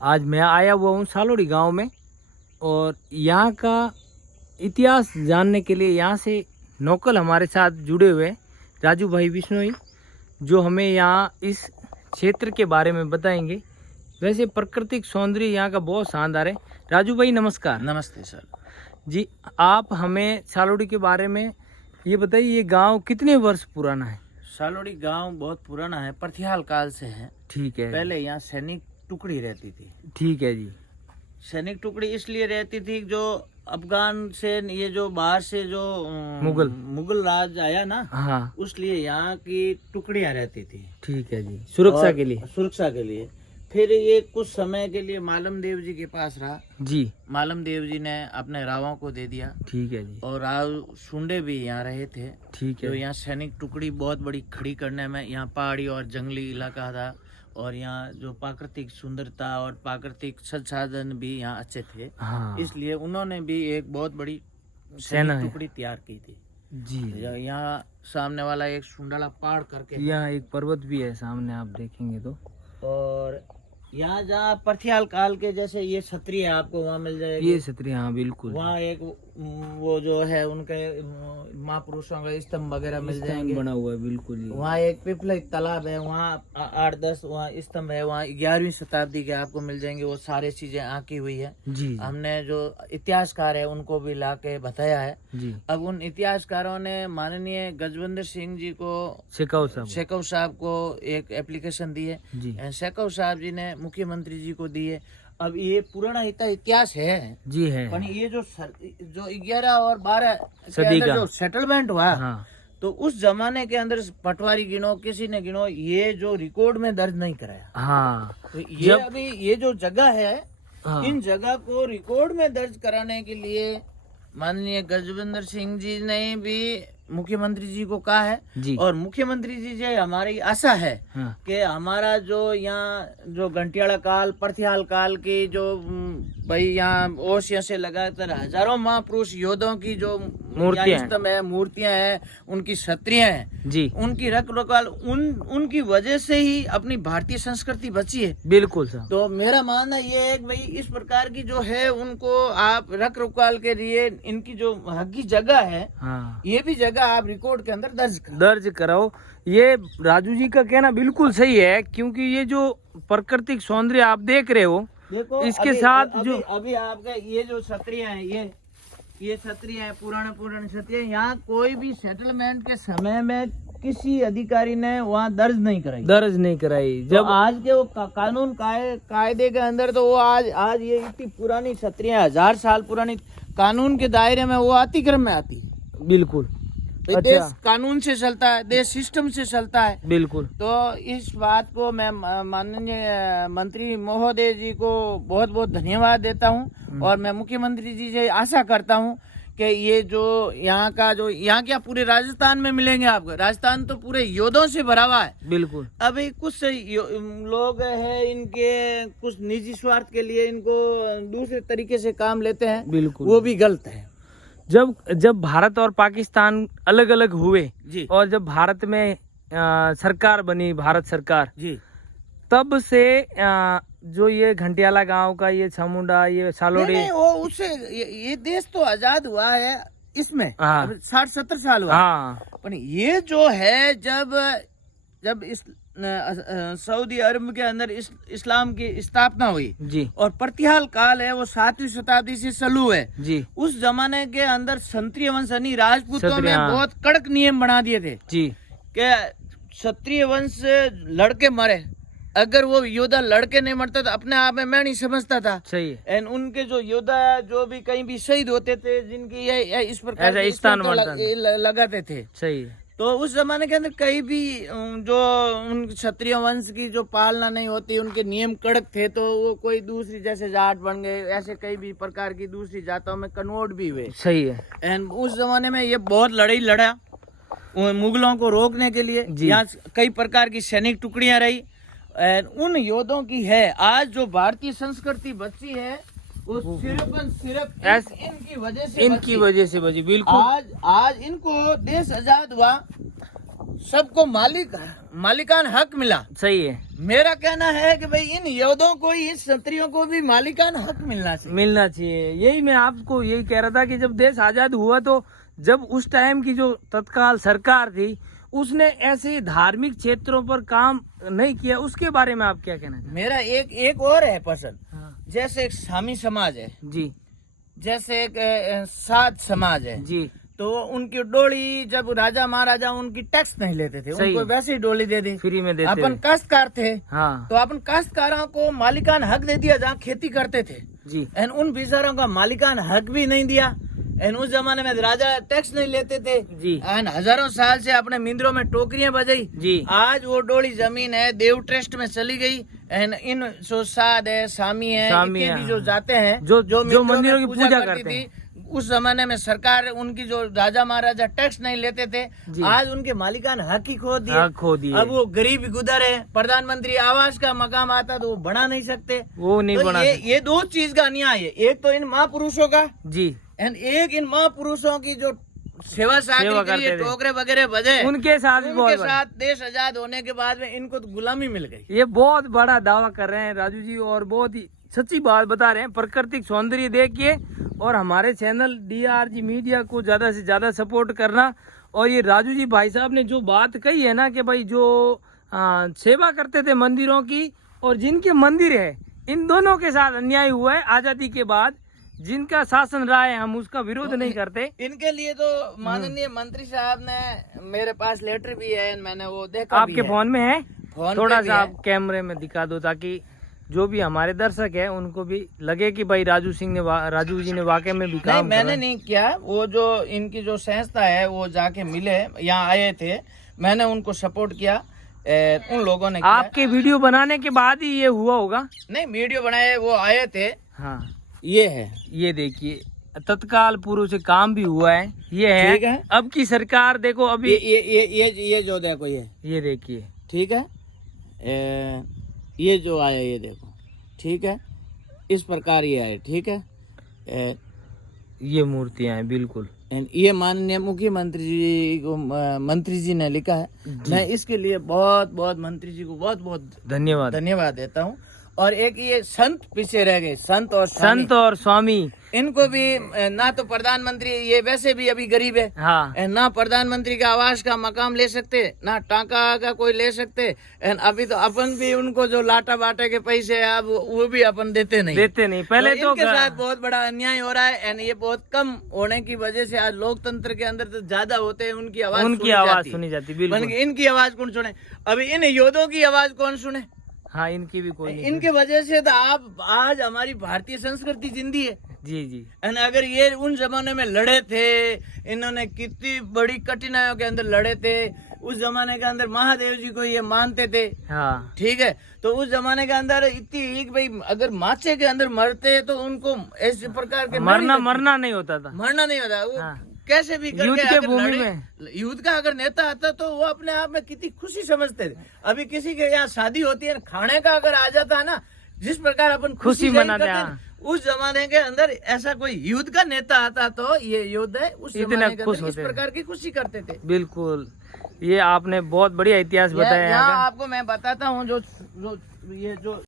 आज मैं आया हुआ हूँ सालोड़ी गांव में और यहाँ का इतिहास जानने के लिए यहाँ से नौकल हमारे साथ जुड़े हुए हैं राजू भाई बिश्नोई, जो हमें यहाँ इस क्षेत्र के बारे में बताएंगे। वैसे प्राकृतिक सौंदर्य यहाँ का बहुत शानदार है। राजू भाई नमस्कार। नमस्ते सर जी, आप हमें सालोड़ी के बारे में ये बताइए, ये गांव कितने वर्ष पुराना है? सालोड़ी गांव बहुत पुराना है, प्रतिहाल काल से है। ठीक है। पहले यहाँ सैनिक टुकड़ी रहती थी। ठीक है जी। सैनिक टुकड़ी इसलिए रहती थी जो अफगान से ये जो बाहर से जो मुगल राज आया ना, हाँ, उसलिए यहाँ की टुकड़ियाँ रहती थी। ठीक है जी, सुरक्षा के लिए। सुरक्षा के लिए फिर ये कुछ समय के लिए मालम देव जी के पास रहा जी। मालम देव जी ने अपने रावों को दे दिया। ठीक है जी। और राव सुंडे भी यहाँ रहे थे। ठीक है। तो यहाँ सैनिक टुकड़ी बहुत बड़ी खड़ी करने में, यहाँ पहाड़ी और जंगली इलाका था और यहाँ जो प्राकृतिक सुंदरता और प्राकृतिक संसाधन भी यहाँ अच्छे थे। हाँ। इसलिए उन्होंने भी एक बहुत बड़ी सेना टुकड़ी तैयार की थी जी। यहाँ सामने वाला एक सुंडला पहाड़ करके, यहाँ एक पर्वत भी है सामने, आप देखेंगे तो। और यहाँ जहाँ प्रतिहाल काल के जैसे ये छतरी है आपको वहाँ मिल जाएगी। ये छतरी, हाँ बिल्कुल। वहाँ एक वो जो है उनके महापुरुषों का स्तंभ वगैरह मिल जाएंगे, बना हुआ है बिल्कुल। वहाँ एक पिपले तालाब है, वहाँ 8-10 वहाँ स्तंभ है, वहाँ 11वीं शताब्दी के आपको मिल जाएंगे। वो सारी चीजें आंकी हुई है जी। हमने जो इतिहासकार है उनको भी ला के बताया है जी। अब उन इतिहासकारों ने माननीय गजविंदर सिंह जी को, शेखव साहब को एक एप्लीकेशन दी है जी। शेखव साहब जी ने मुख्यमंत्री जी को दी है। अब ये पुराना इतिहास है जी है, पर ये जो 11 और 12 सदी का जो सेटलमेंट हुआ, हाँ, तो उस जमाने के अंदर पटवारी गिनो, किसी ने गिनो, ये जो रिकॉर्ड में दर्ज नहीं कराया। हाँ। तो ये अभी ये जो जगह है, हाँ, इन जगह को रिकॉर्ड में दर्ज कराने के लिए माननीय गजविंदर सिंह जी ने भी मुख्यमंत्री जी को कहा है जी। और मुख्यमंत्री जी से हमारी आशा है हाँ, कि हमारा जो यहाँ जो घंटियाला काल, प्रतिहाल काल की जो भाई यहाँ ओसिया से लगातार हजारों महापुरुष योद्धों की जो मूर्तियां हैं, उनकी छतरियां हैं जी, उनकी रख रखाव उनकी वजह से ही अपनी भारतीय संस्कृति बची है। बिल्कुल सर। तो मेरा मानना ये है कि भाई इस प्रकार की जो है उनको आप रख रखाव के लिए इनकी जो हकी जगह है, हाँ, ये भी जगह आप रिकॉर्ड के अंदर दर्ज कराओ। ये राजू जी का कहना बिल्कुल सही है, क्योंकि ये जो प्राकृतिक सौंदर्य आप देख रहे हो, देखो इसके साथ जो अभी आपका ये जो छतरियां हैं, ये छतरियां हैं, पुराने छतरियां, यहाँ कोई भी सेटलमेंट के समय में किसी अधिकारी ने वहाँ दर्ज नहीं कराई। जब तो आज के वो कानून कायदे के अंदर तो वो आज ये इतनी पुरानी छतरियां 1000 साल पुरानी कानून के दायरे में वो अतिक्रम में आती है। बिल्कुल। अच्छा। देश कानून से चलता है, देश सिस्टम से चलता है। बिल्कुल। तो इस बात को मैं माननीय मंत्री महोदय जी को बहुत बहुत धन्यवाद देता हूं और मैं मुख्यमंत्री जी से आशा करता हूं कि ये जो यहाँ का जो यहाँ क्या पूरे राजस्थान में मिलेंगे आपको। राजस्थान तो पूरे योद्धों से भरा हुआ है। बिल्कुल। अभी कुछ लोग हैं, इनके कुछ निजी स्वार्थ के लिए इनको दूसरे तरीके से काम लेते हैं। बिल्कुल, वो भी गलत है। जब भारत और पाकिस्तान अलग अलग हुए जी, और जब भारत में सरकार बनी, भारत सरकार जी, तब से जो ये घंटियाला गांव का ये चामुंडा, ये सालोड़ी, नहीं, वो उससे ये देश तो आजाद हुआ है इसमें 60-70 साल हुआ। हाँ। पर ये जो है जब इस सऊदी अरब के अंदर इस्लाम की स्थापना हुई जी, और प्रतिहाल काल है वो 7वीं शताब्दी से चालू है जी। उस जमाने के अंदर क्षत्रिय वंश यानी राजपूतों में बहुत कड़क नियम बना दिए थे जी, कि क्षत्रिय वंश लड़के मरे, अगर वो योद्धा लड़के नहीं मरता तो अपने आप में मैं नहीं समझता था। सही है। एंड उनके जो योद्धा जो भी कहीं भी शहीद होते थे, जिनकी ये इस प्रकार लगाते थे। सही है। तो उस जमाने के अंदर कहीं भी जो उन क्षत्रिय वंश की जो पालना नहीं होती, उनके नियम कड़क थे, तो वो कोई दूसरी जैसे जाट बन गए, ऐसे कई भी प्रकार की दूसरी जातों में कन्वर्ट भी हुए। सही है। एंड उस जमाने में ये बहुत लड़ाई लड़ा मुगलों को रोकने के लिए। यहाँ कई प्रकार की सैनिक टुकड़ियां रही, उन योद्धों की है आज जो भारतीय संस्कृति बची है वो सिर्फ इनकी वजह से बची। बिल्कुल। आज इनको देश आजाद हुआ सबको मालिकान हक मिला। सही है। मेरा कहना है कि भाई इन योद्धों को, इन क्षत्रियों को भी मालिकान हक मिलना चाहिए। यही मैं आपको यही कह रहा था कि जब देश आजाद हुआ तो जब उस टाइम की जो तत्काल सरकार थी उसने ऐसे धार्मिक क्षेत्रों पर काम नहीं किया, उसके बारे में आप क्या कहना चाहते? मेरा एक और है पसंद। हाँ। जैसे एक सामी समाज है जी, जैसे एक सात समाज है जी, तो उनकी डोली जब राजा महाराजा उनकी टैक्स नहीं लेते थे, उनको वैसे ही डोली दे दी, फ्री में देते। अपन काश्तकार थे। हाँ। तो अपन काश्तकारों को मालिकान हक दे दिया जहाँ खेती करते थे जी। एंड उन बेचारों का मालिकान हक भी नहीं दिया। एंड उस जमाने में राजा टैक्स नहीं लेते थे जी। एंड हजारों साल से अपने मिंदरों में टोकरियां बजाई जी। आज वो डोली जमीन है देव ट्रस्ट में चली गई। एंड इन जो साध है, सामी है, इत्यादि जो जाते हैं जो मंदिरों की पूजा करते थी, उस जमाने में सरकार उनकी जो राजा महाराजा टैक्स नहीं लेते थे, आज उनके मालिकान हक ही खो दिए। अब वो गरीब गुदर है, प्रधानमंत्री आवास का मकाम आता तो वो बना नहीं सकते, वो नहीं बना। ये दो चीज का अन्याय है, एक तो इन महापुरुषों का जी एंड एक इन महापुरुषों की जो सेवा करते टोकरे वगैरह बजे उनके साथ देश आजाद होने के बाद में इनको तो गुलामी मिल गई। ये बहुत बड़ा दावा कर रहे हैं राजू जी और बहुत ही सच्ची बात बता रहे हैं। प्राकृतिक सौंदर्य देखिए और हमारे चैनल DRG मीडिया को ज्यादा से ज्यादा सपोर्ट करना। और ये राजू जी भाई साहब ने जो बात कही है ना कि भाई जो सेवा करते थे मंदिरों की और जिनके मंदिर है, इन दोनों के साथ अन्याय हुआ है आजादी के बाद। जिनका शासन रहा है हम उसका विरोध नहीं करते। इनके लिए तो माननीय मंत्री साहब ने मेरे पास लेटर भी है, मैंने वो देखा। आपके फोन में है? थोड़ा सा आप है। कैमरे में दिखा दो ताकि जो भी हमारे दर्शक है उनको भी लगे कि भाई राजू जी ने वाकई में भी काम मैंने नहीं किया। वो जो इनकी जो संस्था है वो जाके मिले, यहाँ आए थे, मैंने उनको सपोर्ट किया। उन लोगों ने आपके वीडियो बनाने के बाद ही ये हुआ होगा? नहीं, वीडियो बनाए वो आए थे। हाँ, ये है, ये देखिए तत्काल पूर्व से काम भी हुआ है। ये है, ठीक है। अब की सरकार देखो अभी ये जो देखो ये देखिए, ठीक है। ये जो आया ये देखो, ठीक है, इस प्रकार ये आए, ठीक है। ये मूर्तियां हैं बिल्कुल। ये माननीय मुख्यमंत्री जी को मंत्री जी ने लिखा है। मैं इसके लिए बहुत बहुत मंत्री जी को बहुत बहुत धन्यवाद देता हूँ। और एक ये संत पीछे रह गए, संत और स्वामी, इनको भी ना तो प्रधानमंत्री, ये वैसे भी अभी गरीब है। हाँ। ना प्रधानमंत्री का आवास का मकाम ले सकते, ना टाका का कोई ले सकते। एंड अभी तो अपन भी उनको जो लाटा बाटे के पैसे अब वो भी अपन देते नहीं। पहले तो इनके साथ बहुत बड़ा अन्याय हो रहा है। एंड ये बहुत कम होने की वजह से आज लोकतंत्र के अंदर तो ज्यादा होते हैं, उनकी आवाज सुनी जाती। इनकी आवाज कौन सुने? अभी इन योद्धों की आवाज कौन सुने? हाँ, इनकी भी कोई नहीं। इनके वजह से तो आप आज हमारी भारतीय संस्कृति जिंदी है। जी। अगर ये उन जमाने में लड़े थे, इन्होंने कितनी बड़ी कठिनाइयों के अंदर लड़े थे। उस जमाने के अंदर महादेव जी को ये मानते थे। हाँ। ठीक है, तो उस जमाने के अंदर इतनी भाई अगर माचे के अंदर मरते तो उनको ऐसे प्रकार के मरना नहीं होता था। वो हाँ। कैसे भी युद्ध के भूमि में युद्ध का अगर नेता आता तो वो अपने आप में कितनी खुशी समझते थे। अभी किसी के यहाँ शादी होती है, खाने का अगर आ जाता है ना, जिस प्रकार अपन खुशी मनाते हैं, उस जमाने के अंदर ऐसा कोई युद्ध का नेता आता तो ये युद्ध है उस जमाने के अंदर इस प्रकार की खुशी करते थे। बिल्कुल, ये आपने बहुत बढ़िया इतिहास बताया। यहाँ आपको मैं बताता हूँ जो